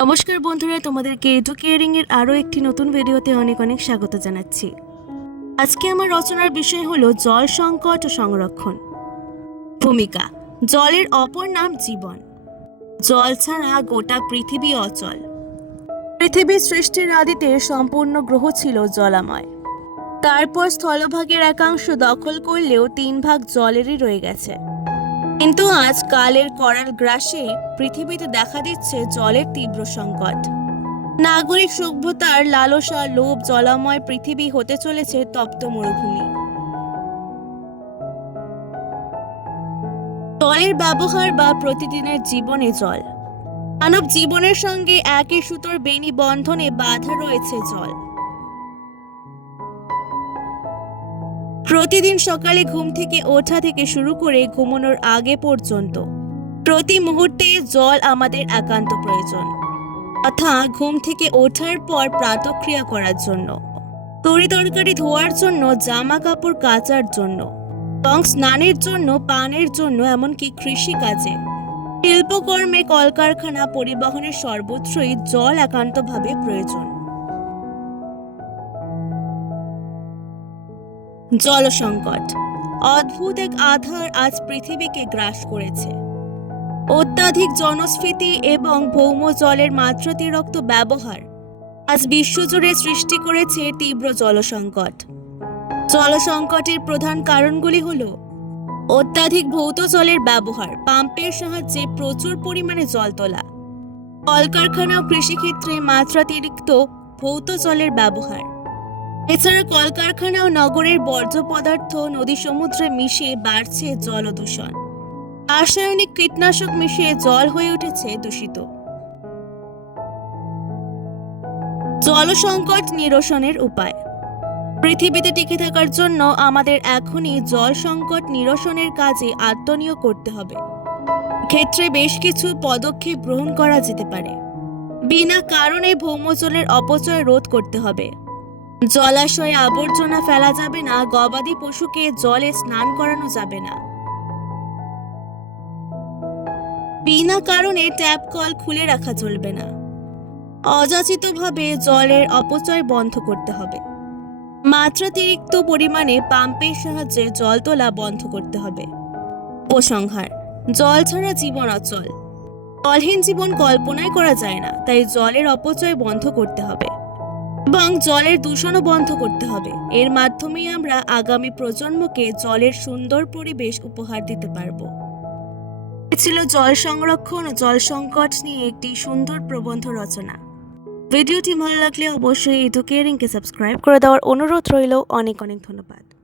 নমস্কার বন্ধুরা, তোমাদেরকে এডুকেয়ারিং এর আরও একটি নতুন ভিডিওতে অনেক অনেক স্বাগত জানাচ্ছি। আজকে আমার রচনার বিষয় হলো জল সংকট ও সংরক্ষণ। ভূমিকা, জলের অপর নাম জীবন। জল ছাড়া গোটা পৃথিবী অচল। পৃথিবীর সৃষ্টির আদিতে সম্পূর্ণ গ্রহ ছিল জলাময়। তারপর স্থলভাগের একাংশ দখল করলেও তিন ভাগ জলেরই রয়ে গেছে। কিন্তু আজ কালের করাল গ্রাসে পৃথিবীতে দেখা দিচ্ছে জলের তীব্র সংকট। নাগরিক সভ্যতার লালসা, লোভ, জলাময় পৃথিবী হতে চলেছে তপ্ত মরুভূমি। জলের ব্যবহার বা প্রতিদিনের জীবনে জল। মানব জীবনের সঙ্গে একই সুতোর বেনি বন্ধনে বাধা রয়েছে জল। প্রতিদিন সকালে ঘুম থেকে ওঠা থেকে শুরু করে ঘুমানোর আগে পর্যন্ত। প্রতি মুহূর্তে জল আমাদের একান্ত প্রয়োজন, তথা ঘুম থেকে ওঠার পর প্রাতক্রিয়া করার জন্য, তরি তরকারি ধোয়ার জন্য জামা কাপড় কাচার জন্য, এবং স্নানের জন্য, পানের জন্য, এমনকি কৃষি কাজে শিল্পকর্মে কলকারখানা পরিবহনের সর্বত্রই জল একান্তভাবে প্রয়োজন। জলসংকট। অদ্ভুত এক আধার আজ পৃথিবীকে গ্রাস করেছে। অত্যাধিক জনস্ফীতি এবং ভৌম জলের মাত্রাতিরিক্ত ব্যবহার আজ বিশ্বজুড়ে সৃষ্টি করেছে তীব্র জলসংকট। জলসংকটের প্রধান কারণগুলি হল অত্যাধিক ভৌত জলের ব্যবহার, পাম্পের সাহায্যে প্রচুর পরিমাণে জল তোলা, কলকারখানা ও কৃষিক্ষেত্রে মাত্রাতিরিক্ত ভৌত জলের ব্যবহার। এছাড়া কলকারখানা ও নগরের বর্জ্য পদার্থ নদী সমুদ্রে মিশে বাড়ছে জল দূষণ। রাসায়নিক কীটনাশক মিশিয়ে জল হয়ে উঠেছে দূষিত। জল সংকট নিরসনের উপায়। পৃথিবীতে টিকে থাকার জন্য আমাদের এখনই জল সংকট নিরসনের কাজে আত্মনিয়োগ করতে হবে। ক্ষেত্রে বেশ কিছু পদক্ষেপ গ্রহণ করা যেতে পারে। বিনা কারণে ভৌমজলের অপচয় রোধ করতে হবে। জলাশয়ে আবর্জনা ফেলা যাবে না, গবাদি পশুকে জলে স্নান করানো যাবে না। বিনা কারণে ট্যাপ কল খুলে রাখা চলবে না। অযাচিতভাবে জলের অপচয় বন্ধ করতে হবে। মাত্রাতিরিক্ত পরিমাণে পাম্পের সাহায্যে জল তোলা বন্ধ করতে হবে। উপসংহার, জল ছাড়া জীবন অচল। জলহীন জীবন কল্পনাই করা যায় না, তাই জলের অপচয় বন্ধ করতে হবে। এবং জলের দূষণও বন্ধ করতে হবে। এর মাধ্যমে আমরা আগামী প্রজন্মকে জলের সুন্দর পরিবেশ উপহার দিতে পারব। ছিল জল সংরক্ষণ ও জল সংকট নিয়ে একটি সুন্দর প্রবন্ধ রচনা। ভিডিওটি ভালো লাগলে অবশ্যই এডুকেয়ারিংকে সাবস্ক্রাইব করে দেওয়ার অনুরোধ রইল। অনেক অনেক ধন্যবাদ।